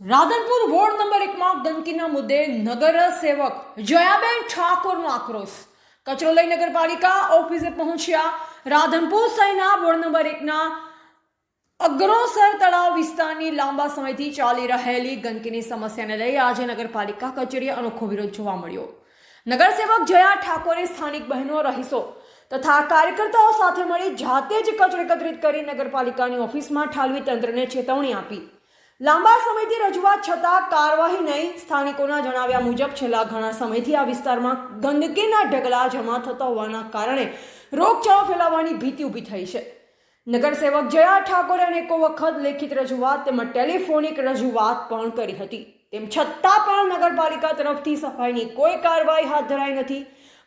Radhanpur ward number 1 માં ગંદકીના મુદ્દે નગર સેવક જયાબેન ઠાકોરનો આક્રોશ. કચરો લઈ નગરપાલિકા ઓફિસે પહોંચ્યા. રાધનપુર શહેરના વોર્ડ નંબર 1 ના અગ્રોસર તળાવ વિસ્તારની લાંબા સમયથી ચાલી રહેલી ગંદકીની સમસ્યાને લઈ આજે નગરપાલિકા કચેરીએ અનોખો વિરોધ જોવા મળ્યો. નગરસેવક જયા ઠાકોરે સ્થાનિક બહેનો, રહીશો તથા કાર્યકર્તાઓ સાથે મળી જાતે જ કચરો એકત્રિત કરી નગરપાલિકાની ઓફિસમાં ઠાલવી તંત્રને ચેતવણી આપી. લાંબા સમયથી રજૂઆત છતાં કાર્યવાહી નહીં. સ્થાનિકોના જણાવ્યા મુજબ છેલ્લા ઘણા સમયથી આ વિસ્તારમાં ગંદકીના ઢગલા જમા થતા હોવાના કારણે રોગચાળો ફેલાવાની ભીતિ ઊભી થઈ છે. નગરસેવક જયા ઠાકોરે અનેકો વખત લેખિત રજૂઆત તેમજ ટેલિફોનિક રજૂઆત પણ કરી હતી. તેમ છતાં પણ નગરપાલિકા તરફથી સફાઈની કોઈ કાર્યવાહી હાથ ધરાઈ નથી.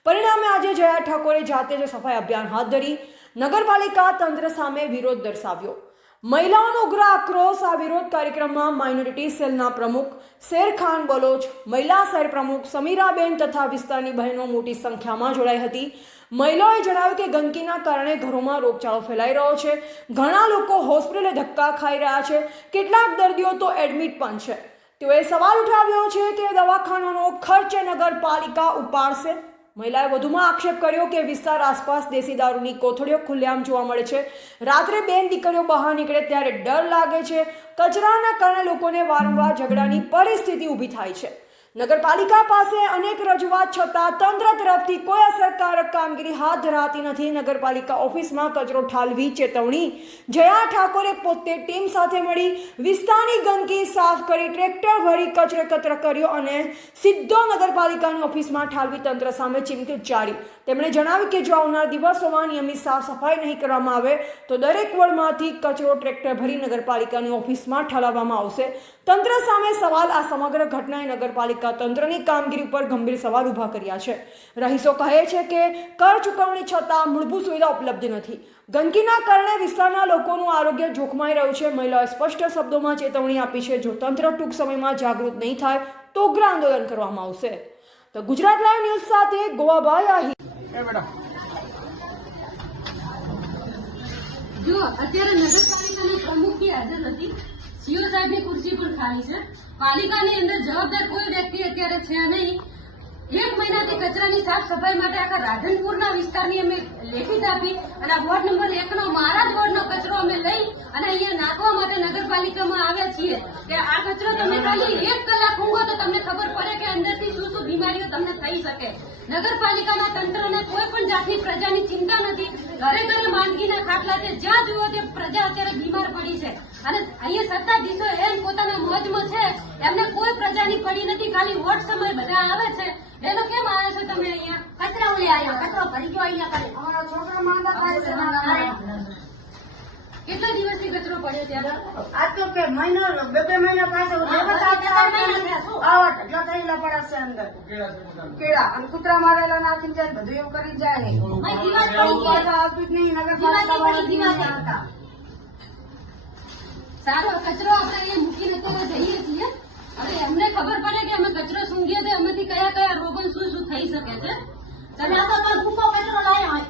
પરિણામે આજે જયા ઠાકોરે જાતે જ સફાઈ અભિયાન હાથ ધરી નગરપાલિકા તંત્ર સામે વિરોધ દર્શાવ્યો. મહિલાઓનો ઉગ્ર આક્રોશ. આ વિરોધ કાર્યક્રમમાં માઇનોરિટી સેલના પ્રમુખ શેરખાન બલોચ, મહિલા શહેર પ્રમુખ સમીરાબેન તથા વિસ્તારની બહેનો મોટી સંખ્યામાં જોડાઈ હતી. મહિલાઓએ જણાવ્યું કે ગંદકીના કારણે ઘરોમાં રોગચાળો ફેલાઈ રહ્યો છે. ઘણા લોકો હોસ્પિટલે ધક્કા ખાઈ રહ્યા છે. કેટલાક દર્દીઓ તો એડમિટ પણ છે. તેઓએ સવાલ ઉઠાવ્યો છે કે દવાખાનાનો ખર્ચ નગરપાલિકા ઉપાડશે. મહિલાએ વધુમાં આક્ષેપ કર્યો કે વિસ્તાર આસપાસ દેશી દારૂની કોથળીઓ ખુલ્લેઆમ જોવા મળે છે. રાત્રે બેન દીકરીઓ બહાર નીકળે ત્યારે ડર લાગે છે. કચરાના કારણે લોકોને વારંવાર ઝઘડાની પરિસ્થિતિ ઊભી થાય છે. નગરપાલિકા પાસે અનેક રજૂઆત છતાં તંત્ર તરફથી કોઈ અસરકારક કામગીરી હાથ ધરાતી નથી. નગરપાલિકા ઓફિસમાં કચરો ઠાલવી ચેતવણી. જયા ઠાકોરે પોતે ટીમ સાથે મળી વિસ્તારની ગંદકી સાફ કરી ટ્રેક્ટર ભરી કચરો એકત્ર કર્યો અને સીધો નગરપાલિકાની ઓફિસમાં ઠાલવી તંત્ર સામે ચીમકી ઉચ્ચારી. તેમણે જણાવ્યું કે જો આવનાર દિવસોમાં નિયમિત સાફ સફાઈ નહીં કરવામાં આવે તો દરેક વોર્ડમાંથી કચરો ટ્રેક્ટર ભરી નગરપાલિકાની ઓફિસમાં ઠાલવવામાં આવશે. તંત્ર સામે સવાલ. આ સમગ્ર ઘટનાએ નગરપાલિકા તંત્રની કામગીરી ઉપર ગંભીર સવાલ ઊભા કર્યા છે. રહીશો કહે છે કે કર ચૂકવણી છતાં મૂળભૂત સુવિધા ઉપલબ્ધ નથી. ગંદકીના કારણે વિસ્તારના લોકોનું આરોગ્ય જોખમાઈ રહ્યું છે. મહિલાઓએ સ્પષ્ટ શબ્દોમાં ચેતવણી આપી છે. જો તંત્ર ટૂંક સમયમાં જાગૃત નહીં થાય તો ઉગ્ર આંદોલન કરવામાં આવશે. તો ગુજરાત લાઈવ ન્યૂઝ સાથે ગોવાભાઈ આહિર. જો અત્યારે નગરપાલિકાના પ્રમુખ બી હાજર નથી. સીઓ સાહેબની ખુરશી પણ ખાલી છે. પાલિકાની અંદર જવાબદાર કોઈ વ્યક્તિ અત્યારે છે નહીં. 1 મહિનાથી કચરાની સાફ સફાઈ માટે આખા રાધનપુરના વિસ્તારની અમે લેખિત આપી અને આ વોર્ડ નંબર 1 નો મારા જ વોર્ડનો કચરો અમે લઈ અને અહીંયા નાખવા માટે નગરપાલિકામાં આવ્યા છીએ કે આ કચરો તમે ખાલી 1 કલાક ઊંઘો તો તમને ખબર પડે કે અંદરથી શું શું બીમારીઓ તમને થઈ શકે. નગરપાલિકાના તંત્રને કોઈ પણ જાતની પ્રજાની ચિંતા નથી. ઘરે ઘરે માંદગીના ખાટલા છે. જ્યાં જુઓ તે પ્રજા અત્યારે બીમાર પડી છે અને અહીંયા સત્તાધીશો એમ પોતાના મોજમાં છે. એમને કોઈ પ્રજાની પડી નથી. ખાલી વોટ સમય બધા આવે છે. બેનો કેમ આવ્યા છો તમે અહીંયા? કચરા ઉલે આવ્યો, કચરો ભરી ગયો અહીંયા કરે. અમારો છોકરો માંદા થાય છે. કેટલા દિવસથી કચરો પડ્યો ત્યારે? આજ તો કે મહિનો 2 મહિના પાસે આવા ઢગલા થયેલા પડે છે અંદર. કેળા અને કૂતરા મારેલા નાખીને જાય બધું એવું કરી જાય. આવતું જ નહીં. નગરપાલિકા સારો કચરો આપણે અહીંયા મૂકીને અત્યારે જઈએ છીએ. હવે એમને ખબર પડે કે અમે કચરો સૂંઘીએ તો એમાંથી કયા કયા રોગો શું શું થઈ શકે છે. તમે આ તો ભૂકો કચરો લાવ્યો હોય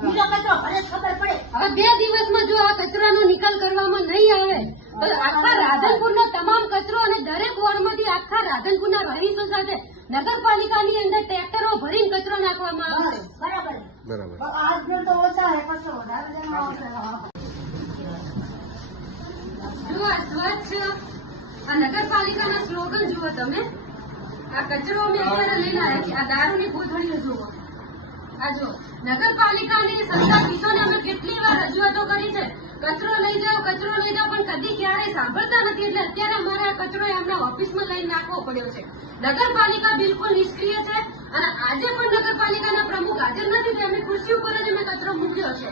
બીજો કચરો ભલે ખબર પડે. હવે 2 દિવસમાં જો આ કચરાનો નિકાલ કરવામાં નહીં આવે તો આખા રાધનપુરનો તમામ કચરો અને દરેક વોર્ડમાંથી આખા રાધનપુરના રહીશો સાથે નગરપાલિકાની અંદર ટ્રેક્ટરો ભરીને કચરો નાખવામાં આવશે. બરાબર. આજનો તો ઓછા હે કચરો વધારે જમા આવશે. જુઓ આ સ્વચ્છ આ નગરપાલિકાના સ્લોગન જુઓ તમે. આ કચરો અમે અત્યારે લઈને આવ્યા છીએ. આ દારૂની કોથળીઓ જુઓ. આ જો નગરપાલિકાની સત્તાધીશોને અમે કેટલી વાર રજૂઆતો કરી છે. કચરો લઈ જાઓ, કચરો લઈ જાઓ, પણ કદી ક્યારેય સાંભળતા નથી. એટલે અત્યારે અમારે આ કચરો એમના ઓફિસમાં લઈને નાખવો પડ્યો છે. નગરપાલિકા બિલકુલ નિષ્ક્રિય છે અને આજે પણ નગરપાલિકાના પ્રમુખ હાજર નથી. તેમની ખુરશી ઉપર જ અમે કચરો મૂક્યો છે.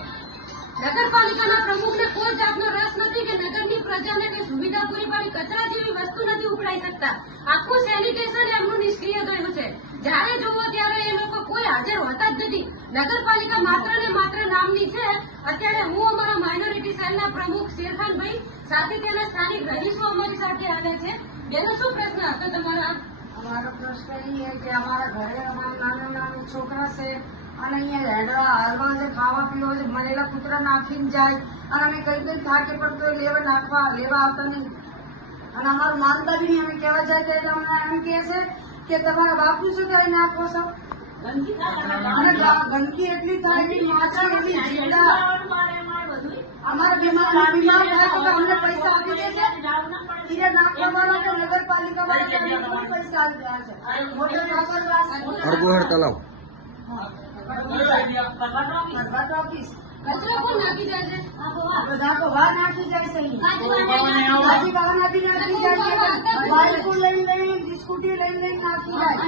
નગરપાલિકાના પ્રમુખને કોઈ જાતનો રસ નથી કે નગરની પ્રજાને કઈ સુવિધા પૂરી પાડી. કચરા જેવી વસ્તુ નથી ઉપડાઈ શકતા. આખું સેનિટેશન એમનું નિષ્ક્રિય ગયું છે. જયારે જોવો ત્યારે એ લોકો કોઈ હાજર હોતા જ નથી. નગરપાલિકા માત્ર ને માત્ર નામની છે. અત્યારે હું અમારા માઇનોરિટી સેલના પ્રમુખ શેરખાનભાઈ સાથે તેના સ્થાનિક રહીશો અમારી સાથે આવ્યા છે. બેનો શું પ્રશ્ન હતો તમારા? અમારો પ્રશ્ન એ છે કે અમારા ઘરે અમારા નાના છોકરા છે અને અહીંયા હેડવા હાલમાં જે ખાવા પીવા છે મરેલા કૂતરા નાખીને જાય અને અમે કઈ થાકે પણ તો લેવા આવતા નહીં. અને અમારું માનતા બી નહીં. અમે કહેવા જાય તો એટલે અમને એમ કહે છે કે તમારા બાપુ શું કરીને આપો છો. અને ગંદકી એટલી થાય કે માછલી એટલી જીવડા અમારા બીમાર થાય તો અમને પૈસા આપી દેશે. બીજા નાખવા વાળા કે નગરપાલિકા વાળા કોઈ પૈસા આપી દે છે. મોટર હરગોહર તલાવ ભરવાડ ઓફિસ કચરો કોણ નાખી જાય છે? બધા તો બહાર નાખી જાય છે. બાજી બહાર નાખી જાય. બાઈકો લઈને સ્કૂટી લઈને નાખી જાય.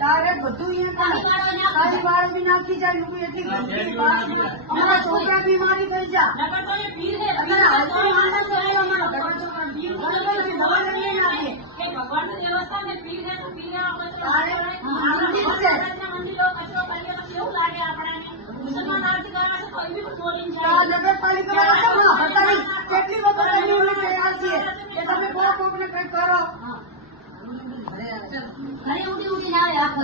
ડાયરેક્ટ બધું અહીંયા કાળી વાળો બી નાખી જાય. લોકો એટલી ગંદકી અમારા છોકરા બીમારી થઈ જાય. અત્યારે હાલતો માણસ હોય અમારા ઘણા છોકરા ગણપતિ દવા લઈને નાખીએ. નગરપાલિકા કેટલી વખત અમે એમને તૈયાર છીએ કે તમે કોકને કઈ કરો. ઘરે ઉડી ઉડીને આવે આખો